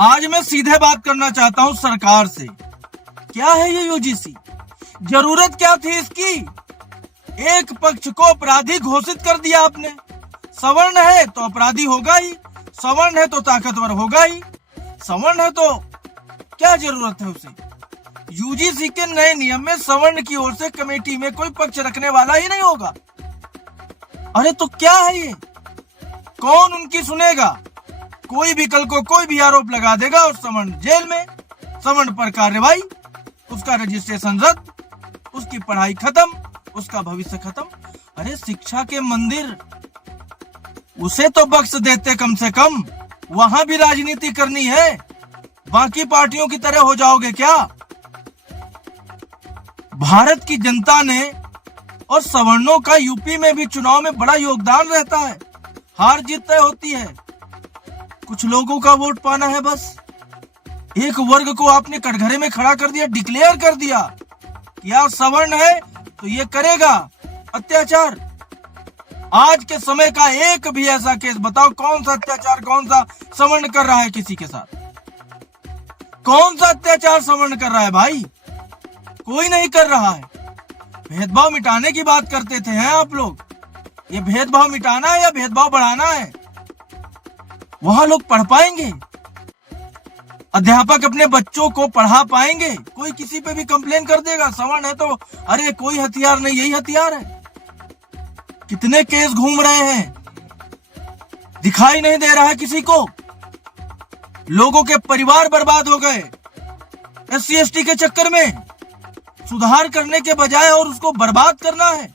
आज मैं सीधे बात करना चाहता हूं सरकार से। क्या है ये यूजीसी? जरूरत क्या थी इसकी? एक पक्ष को अपराधी घोषित कर दिया आपने। सवर्ण है तो अपराधी होगा ही, सवर्ण है तो ताकतवर होगा ही, सवर्ण है तो क्या जरूरत है उसे? यूजीसी के नए नियम में सवर्ण की ओर से कमेटी में कोई पक्ष रखने वाला ही नहीं होगा। अरे तो क्या है ये? कौन उनकी सुनेगा? कोई भी कल को कोई भी आरोप लगा देगा और सवर्ण जेल में, सवर्ण पर कार्रवाई, उसका रजिस्ट्रेशन रद्द, उसकी पढ़ाई खत्म, उसका भविष्य खत्म। अरे शिक्षा के मंदिर, उसे तो बख्श देते कम से कम। वहां भी राजनीति करनी है, बाकी पार्टियों की तरह हो जाओगे क्या? भारत की जनता ने और सवर्णों का यूपी में भी चुनाव में बड़ा योगदान रहता है। हार जीत तय होती है, कुछ लोगों का वोट पाना है बस। एक वर्ग को आपने कटघरे में खड़ा कर दिया, डिक्लेयर कर दिया कि यार सवर्ण है तो ये करेगा अत्याचार। आज के समय का एक भी ऐसा केस बताओ, कौन सा अत्याचार, कौन सा सवर्ण कर रहा है किसी के साथ? कौन सा अत्याचार सवर्ण कर रहा है भाई? कोई नहीं कर रहा है। भेदभाव मिटाने की बात करते थे हैं आप लोग। ये भेदभाव मिटाना है या भेदभाव बढ़ाना है? वहां लोग पढ़ पाएंगे? अध्यापक अपने बच्चों को पढ़ा पाएंगे? कोई किसी पे भी कंप्लेन कर देगा सवर्ण है तो अरे कोई हथियार नहीं, यही हथियार है। कितने केस घूम रहे हैं, दिखाई नहीं दे रहा है किसी को। लोगों के परिवार बर्बाद हो गए SC ST के चक्कर में। सुधार करने के बजाय और उसको बर्बाद करना है।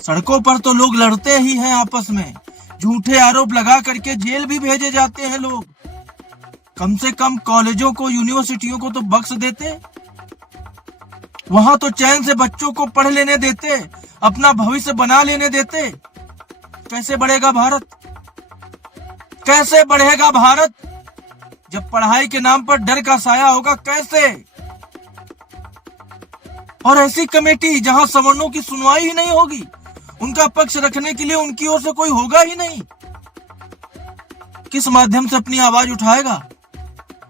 सड़कों पर तो लोग लड़ते ही हैं आपस में, झूठे आरोप लगा करके जेल भी भेजे जाते हैं लोग। कम से कम कॉलेजों को, यूनिवर्सिटियों को तो बख्श देते, वहां तो चैन से बच्चों को पढ़ लेने देते, अपना भविष्य बना लेने देते। कैसे बढ़ेगा भारत? कैसे बढ़ेगा भारत जब पढ़ाई के नाम पर डर का साया होगा? कैसे? और ऐसी कमेटी जहां सवर्णों की सुनवाई ही नहीं होगी, उनका पक्ष रखने के लिए उनकी ओर से कोई होगा ही नहीं। किस माध्यम से अपनी आवाज उठाएगा?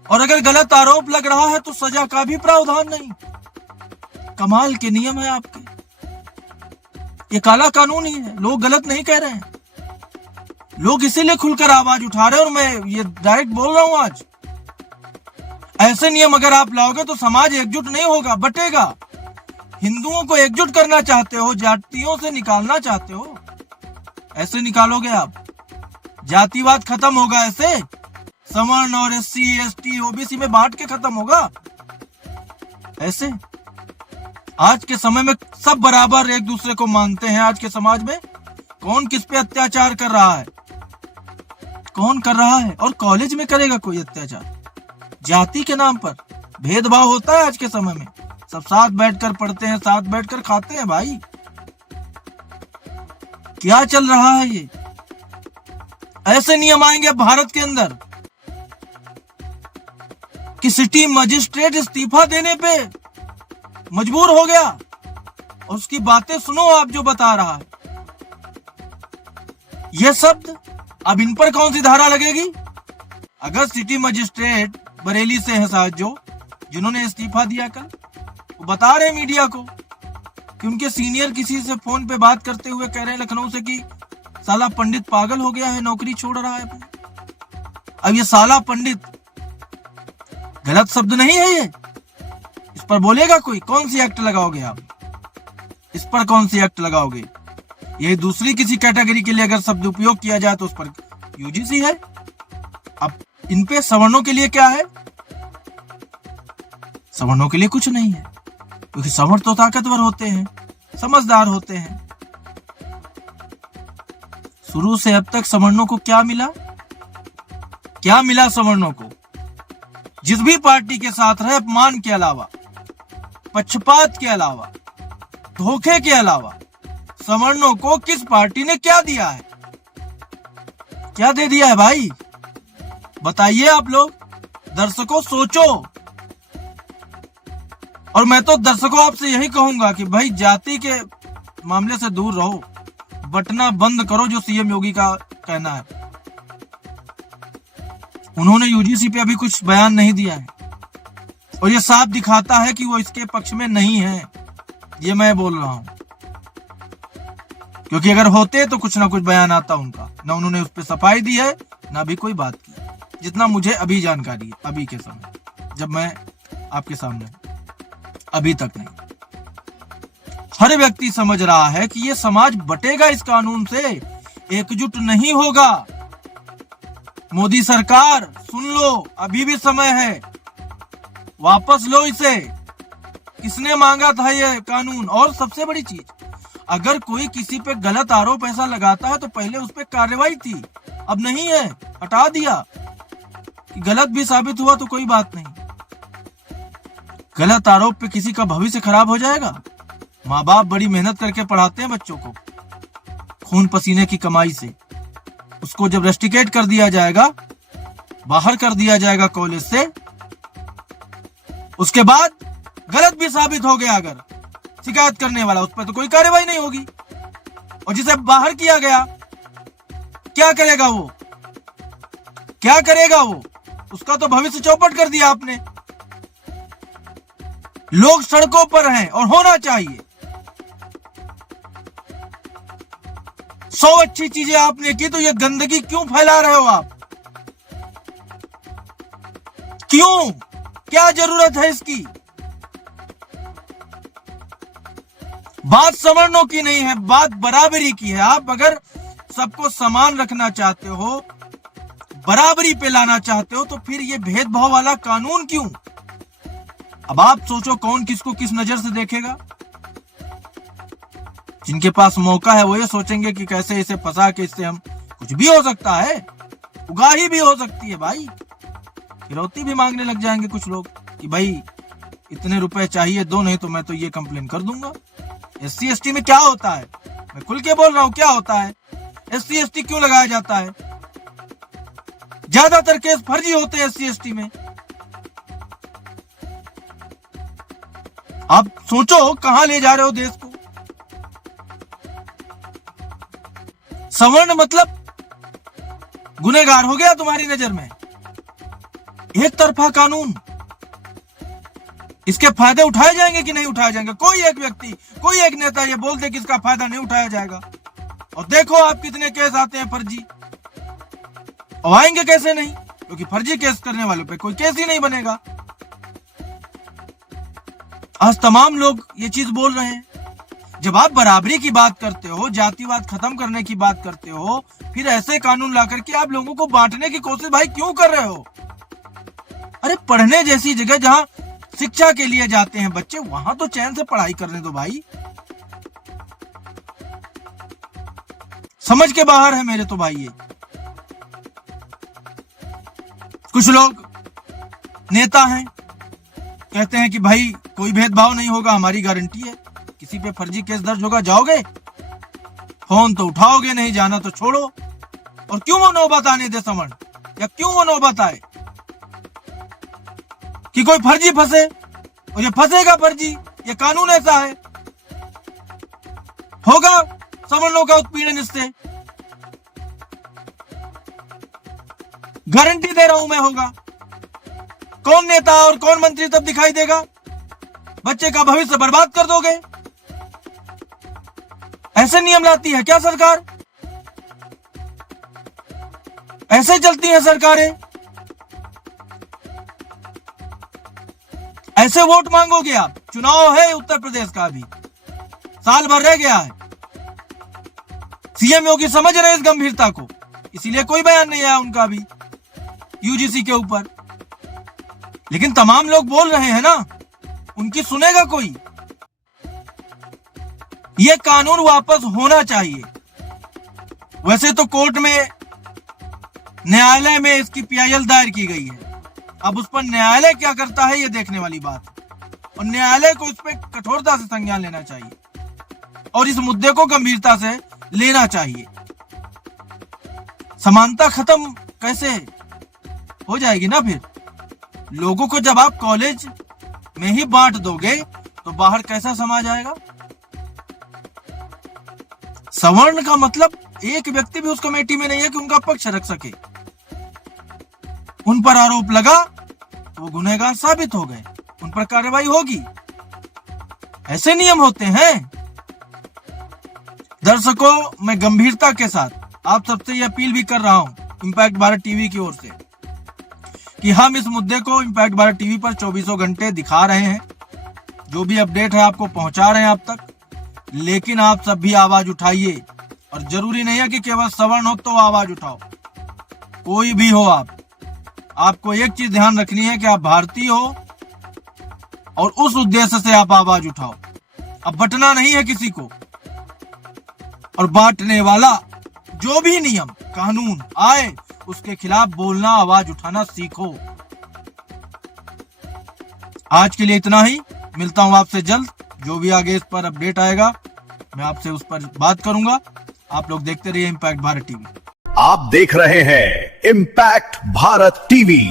और अगर गलत आरोप लग रहा है तो सजा का भी प्रावधान नहीं। कमाल के नियम है आपके। ये काला कानून ही है, लोग गलत नहीं कह रहे हैं। लोग इसीलिए खुलकर आवाज उठा रहे हैं और मैं ये डायरेक्ट बोल रहा हूं आज। ऐसे नियम अगर आप लाओगे तो समाज एकजुट नहीं होगा, बटेगा। हिंदुओं को एकजुट करना चाहते हो, जातियों से निकालना चाहते हो, ऐसे निकालोगे आप। जातिवाद खत्म होगा ऐसे। सवर्ण और SC ST OBC में बांट के खत्म होगा ऐसे। आज के समय में सब बराबर एक दूसरे को मानते हैं। आज के समाज में कौन किस पे अत्याचार कर रहा है? कौन कर रहा है? और कॉलेज में करेगा कोई अत्याचार? जाति के नाम पर भेदभाव होता है आज के समय में। सब साथ बैठकर पढ़ते हैं, साथ बैठकर खाते हैं भाई। क्या चल रहा है ये? ऐसे नियम आएंगे भारत के अंदर कि सिटी मजिस्ट्रेट इस्तीफा देने पे मजबूर हो गया। और उसकी बातें सुनो आप जो बता रहा है। ये शब्द अब इन पर कौन सी धारा लगेगी? अगर सिटी मजिस्ट्रेट बरेली से है शायद जो, जिन्होंने इस्तीफा दिया कल, वो बता रहे मीडिया को कि उनके सीनियर किसी से फोन पे बात करते हुए कह रहे हैं लखनऊ से कि साला पंडित पागल हो गया है, नौकरी छोड़ रहा है अपनी। अब ये साला पंडित गलत शब्द नहीं है ये? इस पर बोलेगा कोई? कौन सी एक्ट लगाओगे आप? इस पर कौन सी एक्ट लगाओगे? ये दूसरी किसी कैटेगरी के लिए अगर शब्द उपयोग किया जाए तो उस पर यूजीसी है। अब इन पे सवर्णों के लिए क्या है? सवर्णों के लिए कुछ नहीं है, क्योंकि सवर्ण तो ताकतवर होते हैं, समझदार होते हैं। शुरू से अब तक सवर्णों को क्या मिला? क्या मिला सवर्णों को? जिस भी पार्टी के साथ रहे, अपमान के अलावा, पक्षपात के अलावा, धोखे के अलावा सवर्णों को किस पार्टी ने क्या दिया है? क्या दे दिया है भाई? बताइए आप लोग। दर्शकों सोचो। और मैं तो दर्शकों आपसे यही कहूंगा कि भाई जाति के मामले से दूर रहो, बटना बंद करो जो सीएम योगी का कहना है। उन्होंने यूजीसी पे अभी कुछ बयान नहीं दिया है और ये साफ दिखाता है कि वो इसके पक्ष में नहीं है। ये मैं बोल रहा हूं, क्योंकि अगर होते तो कुछ ना कुछ बयान आता उनका। ना उन्होंने उस पर सफाई दी है, ना भी कोई बात की, जितना मुझे अभी जानकारी है, अभी के समय जब मैं आपके सामने हूं, अभी तक नहीं। हर व्यक्ति समझ रहा है कि ये समाज बटेगा इस कानून से, एकजुट नहीं होगा। मोदी सरकार सुन लो, अभी भी समय है, वापस लो इसे। किसने मांगा था ये कानून? और सबसे बड़ी चीज, अगर कोई किसी पे गलत आरोप ऐसा लगाता है तो पहले उस पे कार्रवाई थी, अब नहीं है, हटा दिया। कि गलत भी साबित हुआ तो कोई बात नहीं, गलत आरोप पे किसी का भविष्य खराब हो जाएगा। माँ बाप बड़ी मेहनत करके पढ़ाते हैं बच्चों को, खून पसीने की कमाई से। उसको जब रस्टिकेट कर दिया जाएगा, बाहर कर दिया जाएगा कॉलेज से, उसके बाद गलत भी साबित हो गया अगर शिकायत करने वाला, उस पर तो कोई कार्रवाई नहीं होगी। और जिसे बाहर किया गया, क्या करेगा वो? क्या करेगा वो? उसका तो भविष्य चौपट कर दिया आपने। लोग सड़कों पर हैं और होना चाहिए। 100 अच्छी चीजें आपने की, तो ये गंदगी क्यों फैला रहे हो आप? क्यों? क्या जरूरत है इसकी? बात सवर्णों की नहीं है, बात बराबरी की है। आप अगर सबको समान रखना चाहते हो, बराबरी पे लाना चाहते हो, तो फिर ये भेदभाव वाला कानून क्यों? अब आप सोचो, कौन किसको किस नजर से देखेगा? जिनके पास मौका है वो ये सोचेंगे कि कैसे इसे फंसा के इससे हम, कुछ भी हो सकता है, उगाही भी हो सकती है भाई। फिरौती भी मांगने लग जाएंगे कुछ लोग कि भाई इतने रुपए चाहिए, दो, नहीं तो मैं तो ये कंप्लेन कर दूंगा। SC ST में क्या होता है? मैं खुल के बोल रहा हूं, क्या होता है? SC ST क्यों लगाया जाता है? ज्यादातर केस फर्जी होते हैं SC ST में। आप सोचो कहां ले जा रहे हो देश को। सवर्ण मतलब गुनहगार हो गया तुम्हारी नजर में। एक तरफा कानून, इसके फायदे उठाए जाएंगे कि नहीं उठाए जाएंगे? कोई एक व्यक्ति, कोई एक नेता ये बोल दे कि इसका फायदा नहीं उठाया जाएगा, और देखो आप कितने केस आते हैं फर्जी। और आएंगे कैसे नहीं? क्योंकि फर्जी केस करने वालों पे कोई केस ही नहीं बनेगा। आज तमाम लोग ये चीज बोल रहे हैं। जब आप बराबरी की बात करते हो, जातिवाद खत्म करने की बात करते हो, फिर ऐसे कानून ला करके आप लोगों को बांटने की कोशिश भाई क्यों कर रहे हो? अरे पढ़ने जैसी जगह जहां शिक्षा के लिए जाते हैं बच्चे, वहां तो चैन से पढ़ाई करने दो भाई। समझ के बाहर है मेरे तो भाई ये। कुछ लोग नेता हैं, कहते हैं कि भाई कोई भेदभाव नहीं होगा, हमारी गारंटी है। किसी पे फर्जी केस दर्ज होगा, जाओगे, फोन तो उठाओगे, नहीं जाना तो छोड़ो। और क्यों वो नौबत आने दे सवर्ण, या क्यों वो नौबत आए कि कोई फर्जी फंसे, और ये फंसेगा फर्जी, ये कानून ऐसा है। होगा सवर्णों का उत्पीड़न इससे, गारंटी दे रहा हूं मैं, होगा। कौन नेता और कौन मंत्री तब दिखाई देगा? बच्चे का भविष्य बर्बाद कर दोगे। ऐसे नियम लाती है क्या सरकार? ऐसे चलती है सरकारें? ऐसे वोट मांगोगे आप? चुनाव है उत्तर प्रदेश का, भी साल भर रह गया है। सीएम योगी समझ रहे इस गंभीरता को, इसीलिए कोई बयान नहीं आया उनका भी यूजीसी के ऊपर। लेकिन तमाम लोग बोल रहे हैं ना, उनकी सुनेगा कोई? यह कानून वापस होना चाहिए। वैसे तो कोर्ट में, न्यायालय में इसकी PIL दायर की गई है। अब उस पर न्यायालय क्या करता है ये देखने वाली बात है, और न्यायालय को इस पर कठोरता से संज्ञान लेना चाहिए और इस मुद्दे को गंभीरता से लेना चाहिए। समानता खत्म कैसे हो जाएगी ना? फिर लोगों को जब आप कॉलेज में ही बांट दोगे तो बाहर कैसा समाज आएगा? सवर्ण का मतलब एक व्यक्ति भी उस कमेटी में नहीं है कि उनका पक्ष रख सके। उन पर आरोप लगा तो वो गुनहगार साबित हो गए, उन पर कार्रवाई होगी। ऐसे नियम होते हैं। दर्शकों, मैं गंभीरता के साथ आप सबसे यह अपील भी कर रहा हूं इंपैक्ट भारत टीवी की ओर से कि हम इस मुद्दे को इंपैक्ट भारत टीवी पर 24 घंटे दिखा रहे हैं, जो भी अपडेट है आपको पहुंचा रहे हैं आप तक, लेकिन आप सब भी आवाज उठाइए। और जरूरी नहीं है कि केवल सवर्ण हो तो आवाज उठाओ, कोई भी हो आप, आपको एक चीज ध्यान रखनी है कि आप भारतीय हो और उस उद्देश्य से आप आवाज उठाओ। अब बंटना नहीं है किसी को, और बांटने वाला जो भी नियम कानून आए उसके खिलाफ बोलना, आवाज उठाना सीखो। आज के लिए इतना ही, मिलता हूं आपसे जल्द। जो भी आगे इस पर अपडेट आएगा मैं आपसे उस पर बात करूंगा। आप लोग देखते रहिए इंपैक्ट भारत टीवी। आप देख रहे हैं इंपैक्ट भारत टीवी।